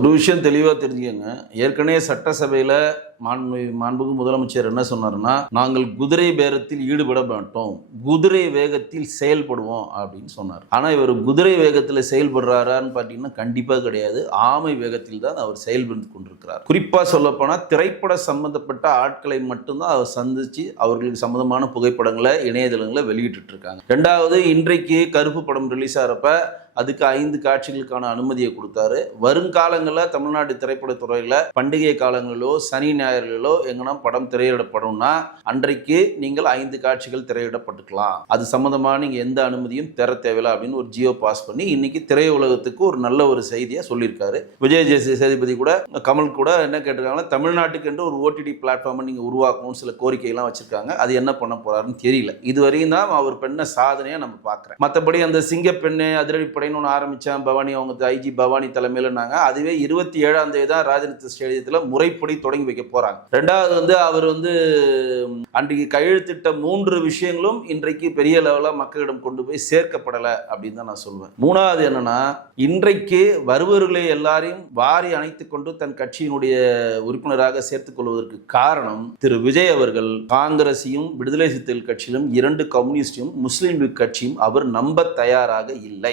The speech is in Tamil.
ஒரு விஷயம் தெளிவாக தெரிஞ்சுக்கங்க. ஏற்கனவே சட்டசபையில் மாண்புமிகு முதலமைச்சர் என்ன சொன்னார்னா, நாங்கள் குதிரை பேரத்தில் ஈடுபட மாட்டோம், குதிரை வேகத்தில் செயல்படுவோம் அப்படின்னு சொன்னார். ஆனால் இவர் குதிரை வேகத்தில் செயல்படுறாரான்னு பார்த்தீங்கன்னா கண்டிப்பாக கிடையாது. ஆமை வேகத்தில் தான் அவர் செயல்பட்டு கொண்டிருக்கிறார். குறிப்பாக சொல்லப்போனால் திரைப்பட சம்பந்தப்பட்ட ஆட்களை மட்டும்தான் அவர் சந்திச்சு அவர்களுக்கு சம்பந்தமான புகைப்படங்களை இணையதளங்களை வெளியிட்டு இருக்காங்க. ரெண்டாவது, இன்றைக்கு கருப்பு படம் ரிலீஸ் ஆகிறப்ப அதுக்கு 5 காட்சிகளுக்கான அனுமதியை கொடுத்தாரு. வருங்காலங்களில் தமிழ்நாடு திரைப்படத்துறையில் பண்டிகை காலங்களிலோ சனி ஞாயிறுகளிலோ எங்கன்னா படம் திரையிடப்படும்னா அன்றைக்கு நீங்கள் 5 காட்சிகள் திரையிடப்பட்டுக்கலாம், அது சம்பந்தமாக நீங்கள் எந்த அனுமதியும் தர தேவையில்லை அப்படின்னு ஒரு ஜியோ பாஸ் பண்ணி இன்னைக்கு திரையுலகத்துக்கு ஒரு நல்ல ஒரு செய்தியை சொல்லியிருக்காரு. விஜய் சேதுபதி கூட கமல் கூட என்ன கேட்டிருக்காங்கன்னா, தமிழ்நாட்டுக்கு என்று ஒரு ஓடிடி பிளாட்ஃபார்மை நீங்கள் உருவாக்கணும்னு சில கோரிக்கையெல்லாம் வச்சிருக்காங்க. அது என்ன பண்ண போறாருன்னு தெரியல. இதுவரையும் தான் அவர் பண்ண சாதனையை நம்ம பார்க்குறோம். மற்றபடி அந்த சிங்கப்பெண்ணு அதிரடிப்படைன்னு ஒன்று ஆரம்பித்தான் பவானி, அவங்க ஐஜி பவானி தலைமையில்னாங்க. அதுவே 27ஆம் தேதி தான் ராஜரத்ன ஸ்டேடியத்தில் முறைப்படி தொடங்கி வைக்க போறாங்க. ரெண்டாவது அவர் அன்றைக்கு கையெழுத்திட்ட 3 விஷயங்களும் இன்றைக்கு பெரிய லெவலில் மக்களிடம் கொண்டு போய் சேர்க்கப்படலை அப்படின்னு தான் நான் சொல்லுவேன். மூணாவது என்னன்னா, இன்றைக்கு வருபவர்களை எல்லாரையும் வாரி அணைத்துக் கொண்டு தன் கட்சியினுடைய உறுப்பினராக சேர்த்துக் கொள்வதற்கு காரணம் திரு விஜய் அவர்கள் காங்கிரஸையும் விடுதலை சிறுத்தைகள் கட்சியிலும் 2 கம்யூனிஸ்டையும் முஸ்லீம் லீக் கட்சியும் அவர் நம்ப தயாராக இல்லை.